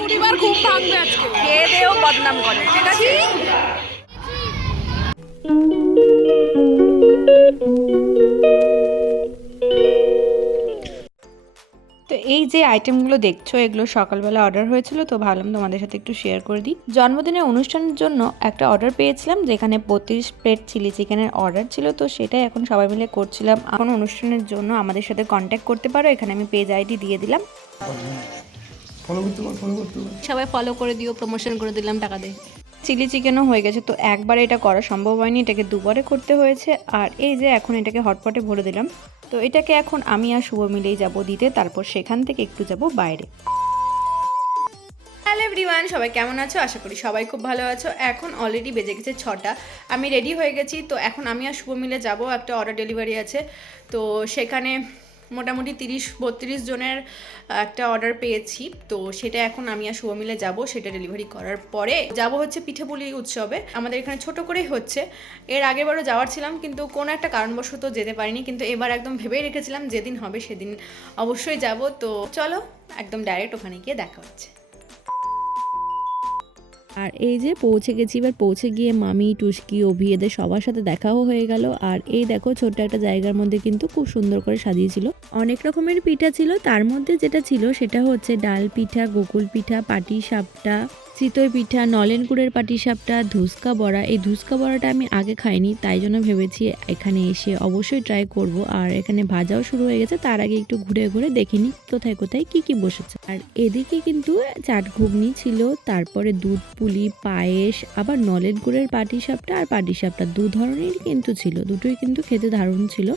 পরিবার ঘুম ভাঙবে আজকে। খেয়ে দেও বদনাম করে ঠিক আছে? তো এই যে আইটেমগুলো দেখছ এগুলো সকালবেলা অর্ডার হয়েছিল তো ভাবলাম তোমাদের সাথে একটু শেয়ার করে দিই। জন্মদিনের অনুষ্ঠানের জন্য একটা অর্ডার পেয়েছিলাম যেখানে বত্রিশ প্লেট চিলি চিকেনের অর্ডার ছিল তো সেটাই এখন সবাই মিলে করছিলাম। এখন অনুষ্ঠানের জন্য আমাদের সাথে কন্ট্যাক্ট করতে পারো এখানে আমি পেজ আইডি দিয়ে দিলাম। ফলো করতে পার ফলো করতে পার। সবাই ফলো করে দিও প্রমোশন করে দিলাম টাকা দে চিলি চিকেনও হয়ে গেছে তো একবার এটা করা সম্ভব হয়নি এটাকে দুবারে করতে হয়েছে। আর এই যে এখন এটাকে হটপটে ভরে দিলাম তো এটাকে এখন আমি আর শুভ মিলেই যাব দিতে তারপর সেখান থেকে একটু যাব বাইরে। হ্যালো এভরিওয়ান সবাই কেমন আছো? আশা করি সবাই খুব ভালো আছো। এখন অলরেডি বেজে গেছে ছটা। আমি রেডি হয়ে গেছি তো এখন আমি আর শুভ মিলে যাব একটা অর্ডার ডেলিভারি আছে। তো সেখানে মোটামুটি তিরিশ, বত্রিশ জনের একটা অর্ডার পেয়েছি। তো সেটা এখন আমি আর শুভ মিলে যাব, সেটা ডেলিভারি করার পরে। যাব হচ্ছে পিঠেপুলি উৎসবে। আমাদের এখানে ছোট করেই হচ্ছে। এর আগেবারও যাওয়ার ছিলাম, কিন্তু কোনো একটা কারণবশত যেতে পারিনি। কিন্তু এবার একদম ভেবেই রেখেছিলাম, যেদিন হবে সেদিন অবশ্যই যাব। তো চলো, একদম ডাইরেক্ট ওখানে গিয়ে দেখা হচ্ছে। আর এই যে পৌঁছে গেছি, এবার পৌঁছে গিয়ে মামি, টুস্কি অভিয়েদের সবার সাথে দেখাও হয়ে গেল। আর এই দেখো, ছোট্ট একটা জায়গার মধ্যে কিন্তু খুব সুন্দর করে সাজিয়েছিল। অনেক রকমের পিঠা ছিল, তার মধ্যে যেটা ছিল সেটা হচ্ছে ডাল পিঠা, গোকুল পিঠা, পাটি সাপটা চিতই পিঠা, নলেন গুড়ের পাটি সাপটা ধুসকা বড়া। এই ধুসকা বড়াটা আমি আগে খাইনি, তাই জন্য ভেবেছি এখানে এসে অবশ্যই ট্রাই করব। আর এখানে ভাজাও শুরু হয়ে গেছে, তার আগে একটু ঘুরে ঘুরে দেখিনি কোথায় কোথায় কি কি বসেছে। আর এদিকে কিন্তু চাট ঘুগনি ছিল, তারপরে দুধ পুলি, পায়েস, আবার নলেন গুড়ের পাটি সাপটা আর পাটি সাপটা দু ধরনেরই কিন্তু ছিল, দুটোই কিন্তু খেতে দারুণ ছিল।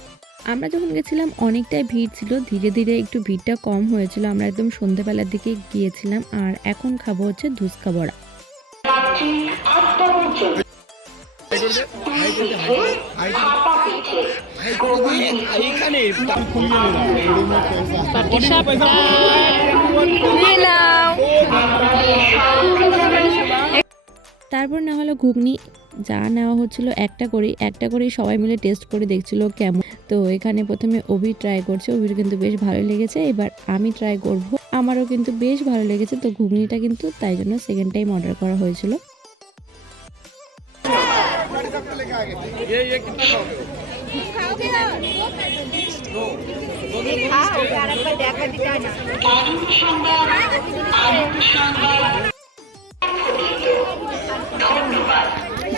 আমরা যখন গেছিলাম, অনেকটাই ভিড় ছিল। ধীরে ধীরে একটু ভিড়টা কম হয়েছিল। আমরা একদম সন্ধ্যেবেলার দিকে গিয়েছিলাম আর এখন খাব হচ্ছে ধুসকা বড়া। তারপর না হলো ঘুগনি যা নেওয়া হচ্ছিল একটা করেই একটা করেই সবাই মিলে টেস্ট করে দেখছিল কেমন তো এখানে প্রথমে অভি ট্রাই করছে অভির কিন্তু বেশ ভালো লেগেছে এবার আমি ট্রাই করব আমারও কিন্তু বেশ ভালো লেগেছে তো ঘুগনিটা কিন্তু তাই জন্য সেকেন্ড টাইম অর্ডার করা হয়েছিল ये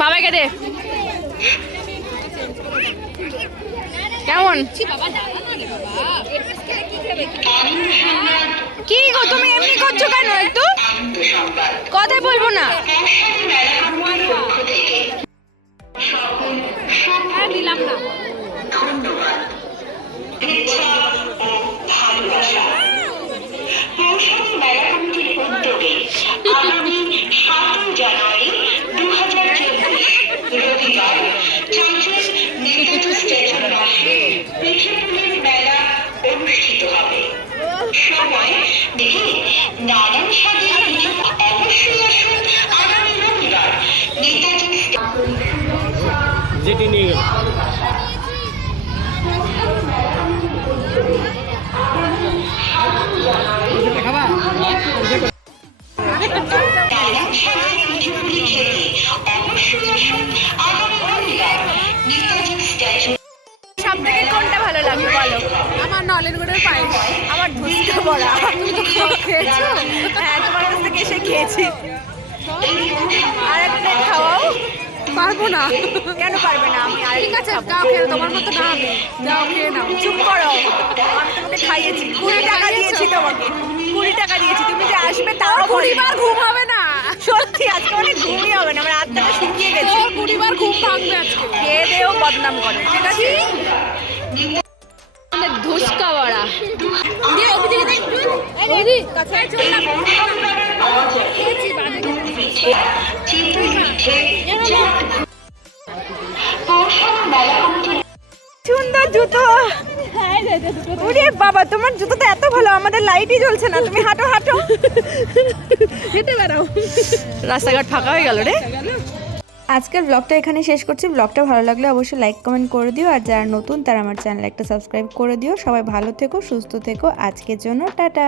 বাবাকে দে। কেমন? কি গো, তুমি এমনি করছ কেন একটু? কথা বলব না। দিলাম না। মৌসুমী সময় দেখে নানান স্বাদের পিঠে অবশ্যই আসুন আগামী রবিবার নেতাজি যেটি নিয়ে গেল সব থেকে কোনটা ভালো লাগে বলো? আমার নলেন গুড়ের পায়েস। আমার বড়া তুমি তো খেয়েছো? হ্যাঁ তোমার কাছ থেকে এসে খেয়েছি। আর এক প্লেট খাওয়াও? পারব না। কেন পারবে না? আমি ঠিক আছে যাও খেয়ে তোমার মতো না আমি। যাও খেয়ে নাও। চুপ করো। আমি তোমাকে খাইয়েছি। কুড়ি টাকা দিয়েছি তোমাকে। কুড়ি টাকা দিয়েছি। তুমি যে আসবে তাও পরিবার ঘুম হবে না। সত্যি আজকে অনেক ঘুমই হবে না। আমার আত্মাটা শুকিয়ে গেছে। তোর পরিবার ঘুম ভাঙবে আজকে। খেয়ে দেও বদনাম করে। ঠিক আছে? সুন্দর জুতো। ওরে বাবা তোমার জুতো তো এত ভালো আমাদের লাইটই জ্বলছে না তুমি হাঁটো হাঁটো। হেঁটে বেড়াও। রাস্তাঘাট ফাঁকা হয়ে গেল রে। আজকের ব্লগটা এখানে শেষ করছি। ব্লগটা ভালো লাগলে অবশ্যই লাইক কমেন্ট করে দিও। আর যারা নতুন তারা আমার চ্যানেল একটা সাবস্ক্রাইব করে দিও। সবাই ভালো থেকো সুস্থ থেকো। আজকের জন্য টাটা।